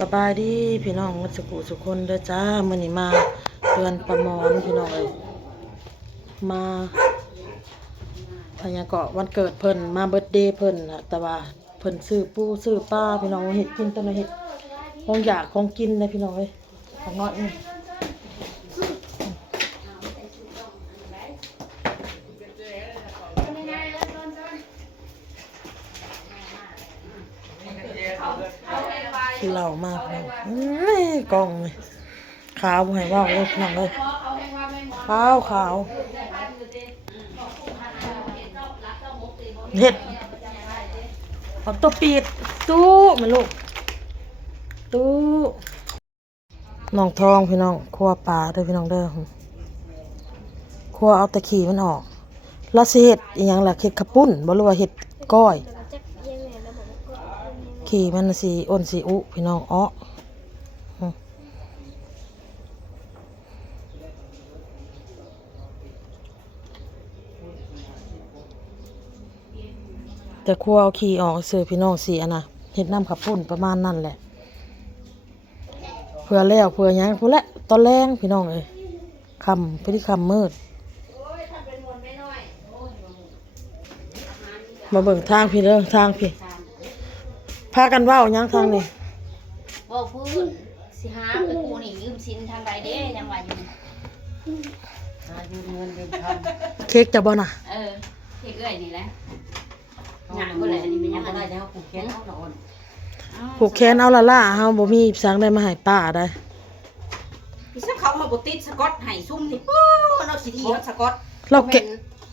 สบายดีพี่น้องมัสกุสุคนเด้อจ้ามื้อนี้มาเตือนประมอนพี่น้องเอ้ยมาพญาเกาะวันเกิดเพิ่นมาเบิร์ธเดย์เพิ่นน่ะแต่ว่าเพิ่นซื้อปูซื้อปลาพี่น้องเฮ็ดกินต้นเฮ็ดของอยากของกินนะพี่น้องเอ้ยของน้อยนี่ที่เหล่ามากพี่น้องกล้องเลยขาวบ่ให้เว้าเลยพี่น้องเอ้ยขาวเฮ็ดเอาตัวปีดตู้มาลูกตู้น้องทองพี่น้องคั่วปลาเด้อพี่น้องเด้อคั่วเอาตะขี้มันออกแล้วสิเฮ็ดอีหยังล่ะเฮ็ดข้าวปุ้นบ่รู้ว่าเฮ็ดก้อยขี้มันสิอ้นสิอุพี่น้องอ้อแต่คั่วเอาขี้ออกซื้อพี่น้องสิอันน่ะเฮ็ดน้ำข้าวปุ้นประมาณนั้นแหละเพื่อแล้วเพื่อหยังพุ่นแหละตอนแรงพี่น้องเอ้ยค่ำพอดีค่ำมืดมาเบิ่งทางพี่เด้อทางพี่พากันเว้าหยังทางนี้บ่พื้นสิหาไปกูนี่ยืมสินทางใดเด้ยังว่าอยู่หายืมเงินยืมคำเค้กจะบ่น่ะเค้กเอ้ยนี่แหละหยังบ่แหละอันนี้เป็นหยังบ่ได้จะเฮาผูกแขนเอาละอ่อนผูกแขนเอาละล่ะเฮาบ่มีสังได้มาให้ป้าได้พี่ซักเขามาบ่ติดสกอตให้ซุ่มนี่โอ้เนาะสิทีสกอตเราแกะ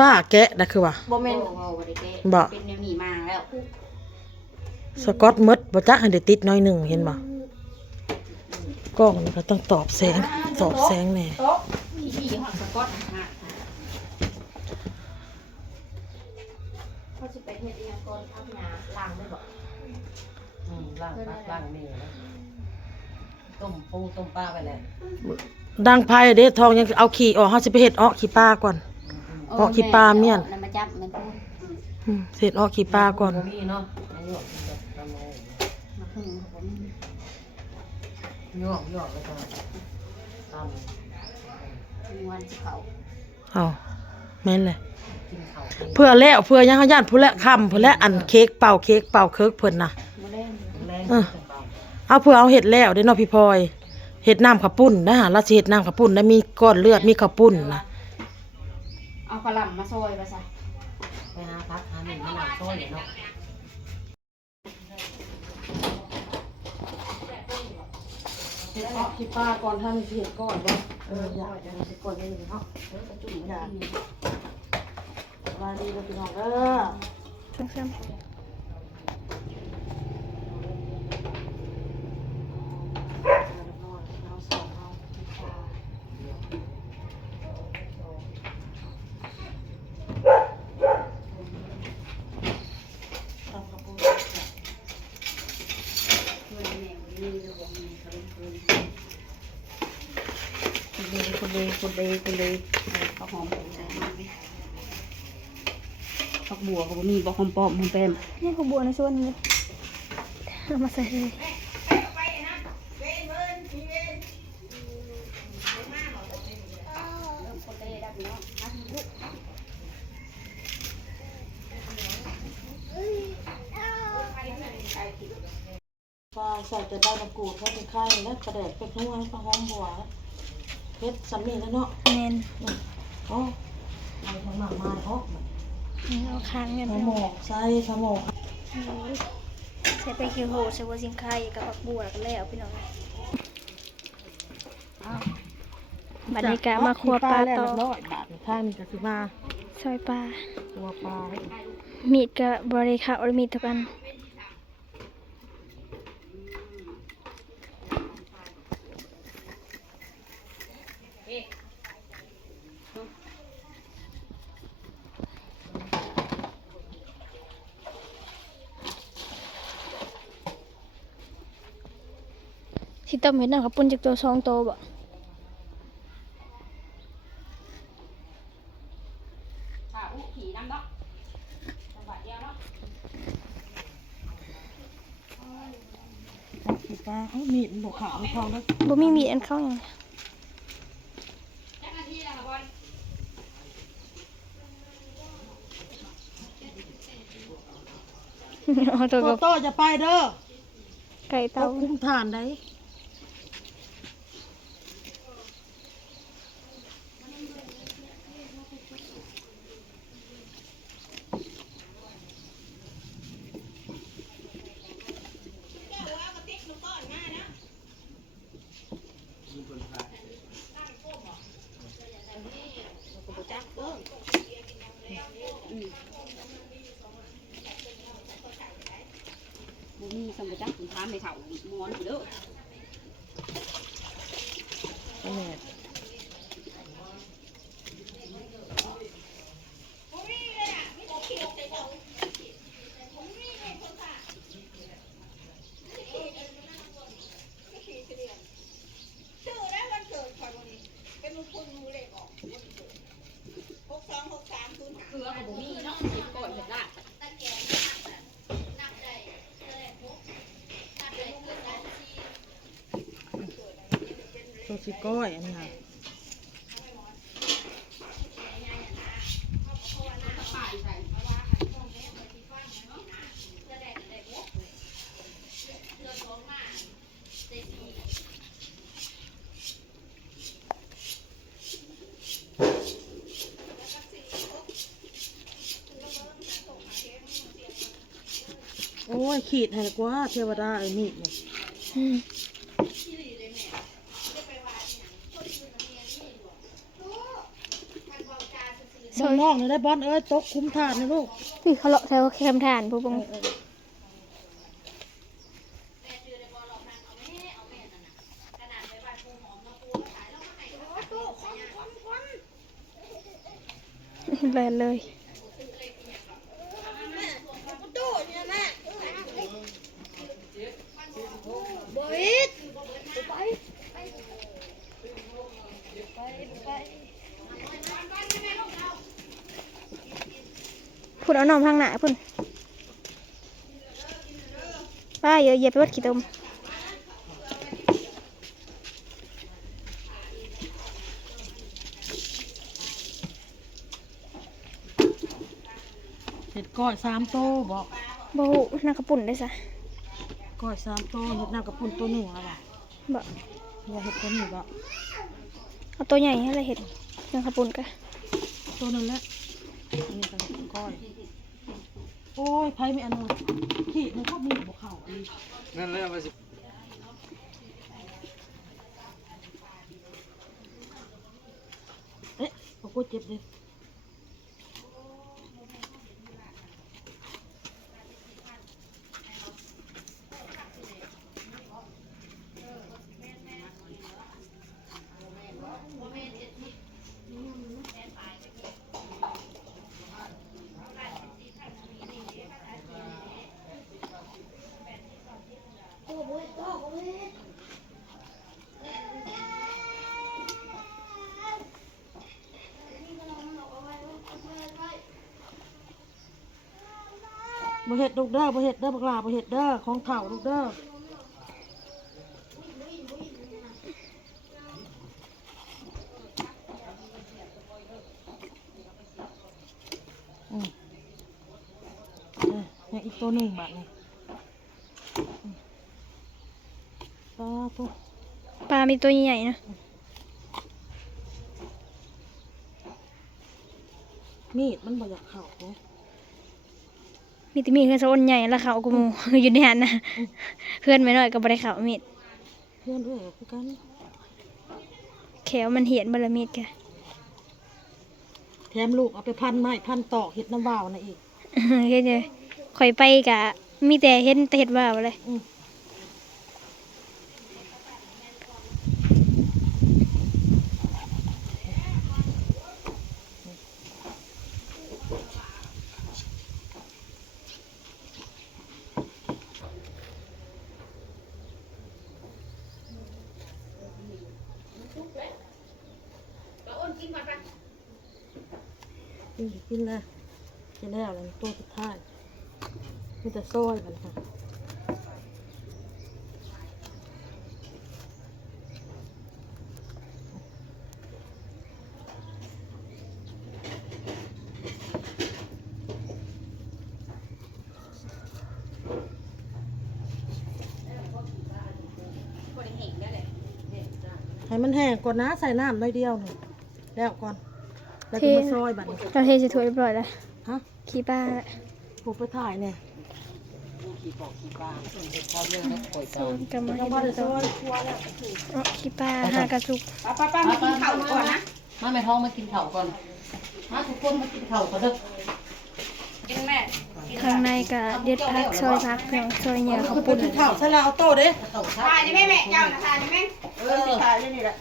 ป้าแกะได้คือว่าบ่แม่นบ่ได้แกะเป็นแนวนี้มาแล้วสกอตมดบ่จักให้ได้ติดน้อยหนึงเห็นบ่กล้องนี่ก็ต้องตอบแสงแหน่พี่ฮอดสกอตฮะเขาสิไปเฮ็ดอีหยังก่อนเอาหญ้าล้างได้บ่ล้างนี่นะต้มปูต้มปลาไปแล้วดังไผเด้ทองยังเอาขี้ออกเฮาสิไปเฮ็ดออกขี้ปลาก่อนออกขี้ปลาเมียนมาจับมันพูดเฮ็ดออกขี้ปลาก่อนบ่มีเนาะอายุทำไงมาพึ่งผมย่อแล้วก็ตำวันเขาเอาแม่นเลยกินข้าวเพื่อแล้วเพื่อยังเฮาย่านผู้ละค่ำผู้ละอันเค้กเป่าเคิกเพิ่นน่ะแรงเอาเพื่อเอาเฮ็ดแล้วเด้เนาะพี่พลอยเฮ็ดน้ำข้าวปุ้นนะฮะเราสิเฮ็ดน้ำข้าวปุ้นแล้วมีก้อนเลือดมีข้าวปุ้นน่ะเอากระหล่ำมาซอยไปซะไปหาพักหาหนึ่งมาหนังซอยเนาะเฮ็ดออกขี้ปลาก่อนท่านสิเฮ็ดก่อนบ่อยากจะสิก่อนได้เนาะจุ่มยาสบายดีเด้อพี่น้องเด้อซ้ำคนเลยข้าวหอมใส่ผักบัวก็บ่มีบ่หอมป้อมหอมแป้มนี่ข้าวบัวในส่วนนี้เอามาใส่เลยปลาใส่แต่ใบมะกรูดเขาเป็นไข่และกระเดกเป็ดนัวปลาหอมบัวเฮ็ดสำนีแล้วเนาะแมนเอาทางหนังมาออกเอาค้างเงิน สมองใส่สมองใส่ไปคิวโฮใส่วัวซิงไข่กับผักบัวกันแล้วพี่น้องบรรยากาศมาครัวปลาต่อบาทท่านก็คือมาซอยปลาครัวปลามีดกับบริคาออมีดทุกอันที่ต้มเห็ดน้ำข้าวปุ้นจากตัว2 โตบ่ขี่น้ำเนาะจังหวัดเดียวเนาะ ขี้ปลาเขามีดมันบกขาวไม่พอแล้ว บ่มีมีดอันเข้าหยังเอาตัว โต กับ โต้จะไปเด้อ ไก่ ต้ เตา องคุมฐานได้บุมีสมบัติคุณทามในเถาม้อนเด้อ ก็แม่ตัวสิก้อยอันนี้ค่ะโอ้ยขีดให้กว่าเทวดาไอ้มีดเนี่ย อืม น้องๆเนี่ยได้บอลเอ้ยตกคุมฐานนะลูก พี่เขาเลาะแถวแคมทานผู้บัง แลนเลยพุ่นเอาหน่อมทางหน้าพุ่นป้าเยอะเหยียบไปวัดขี้ตม เห็ดก้อย3 โตบอก บ่ฮู้น่ากระปุ่นได้ซะ ก้อย3 โตเห็ดน้ำกระปุ่นตัวหนึ่งแล้วบ่ บ่ ว่าเห็ดตัวนี้บ่ เอาตัวใหญ่ให้เลยเห็ดน่ากระปุ่นกะ ตัวนึงแล้วนี่ก็เห็ดก้อยโอ้ยไผไม่อันนั้นขีดมันก็มีบ่เข้าอีก นั่นแหละว่าสิ เอ๊ะโอ้ยเจ็บเลยบ่เห็ดลูกเด้อบ่เห็ดเด้อบักหลาบ่เห็ดเด้อของเฒ่าลูกเด้อเนี่ยอีกตัวหนึ่งบาทนี่ปลาตัว ปลามีตัวใหญ่ๆนะ มีดมันบ่อยากเข้าเนาะ มีแต่มีเพื่อนโซนใหญ่แล้วเขากูมู อยู่ในหันนะเพื่อนไม่น้อยก็บ่ได้เขามีด เพื่อนเอ้ยคือกัน แขวมันเหียนบารมีดแก แถมลูกเอาไปพันไม้พันตอกเห็ดน้ำว่าวนะอีก เฮ็ดเลยข่อยไปกะมีแต่เห็นแต่เห็ดว่าวเลย กินแล้วจะแล้วอะไรตัวสุดท้ายมีแต่ซอยมันค่ะ ให้มันแห้งก่อนนะใส่น้ำหน่อยเดียวนี่แล้วก่อนแล้วก็มาซอยบัดนี้ เราเทใส่ถ้วยเรียบร้อยแล้ว ฮะ ขี้ป้า ผูไปถ่ายเนี่ย ขี้ปอกขี้ปลาเห็ดข้าวเรื่องแล้วปล่อย โซ เตาน กันมา แล้ว ให้ ก็ ดู ได้ซ ต่อ อยครัวแล้ว ขี้ป้าหากระสุก ป้ามากินข้าวก่อนนะ มาแม่ท้องมากินข้าวก่อนมาทุกคนมากินข้าวก่อนเด้อ กินแม่ ข้างในก็เด็ดพักซอยพักเพียงซอยเหนียวข้าว ไป ปุ้น กินข้าวใส่แล้วเอาโต๊ะเด้ ข้าวเช้า ถ่ายได้แม่เจ้านะถ่ายได้แม่ ถ่ายได้นี่แหละ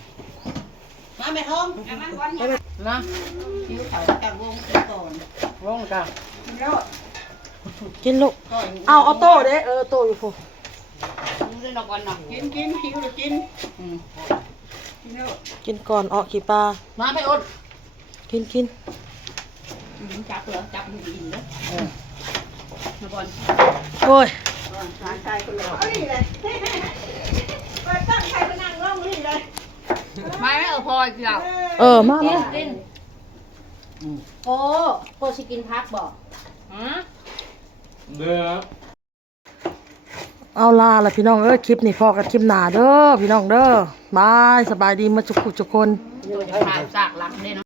มาแม่ท้อง เอามันวันนี้ นะคิ้วเขาจากวงก่อนวงกัน กินลูกเอาโต๊ะเด้โต๊ะอยู่พู ดูได้ดอกก่อนเนาะ กินหิวเลยกิน กินก่อนออกขี้ปลา มาไม่อด กิน จับเหรอจับมืออินเด้อมาก่อน โอ้ย ไม่พอเกี่ยว มาเลย กินโอ้สิกินพักบอกฮะ เอาล่ะล่ะพี่น้องคลิปนี้พอกันคลิปหน้าเด้อพี่น้องเด้อบายสบายดีมาจุกคน ถ่ายซากหลังเด้เนาะ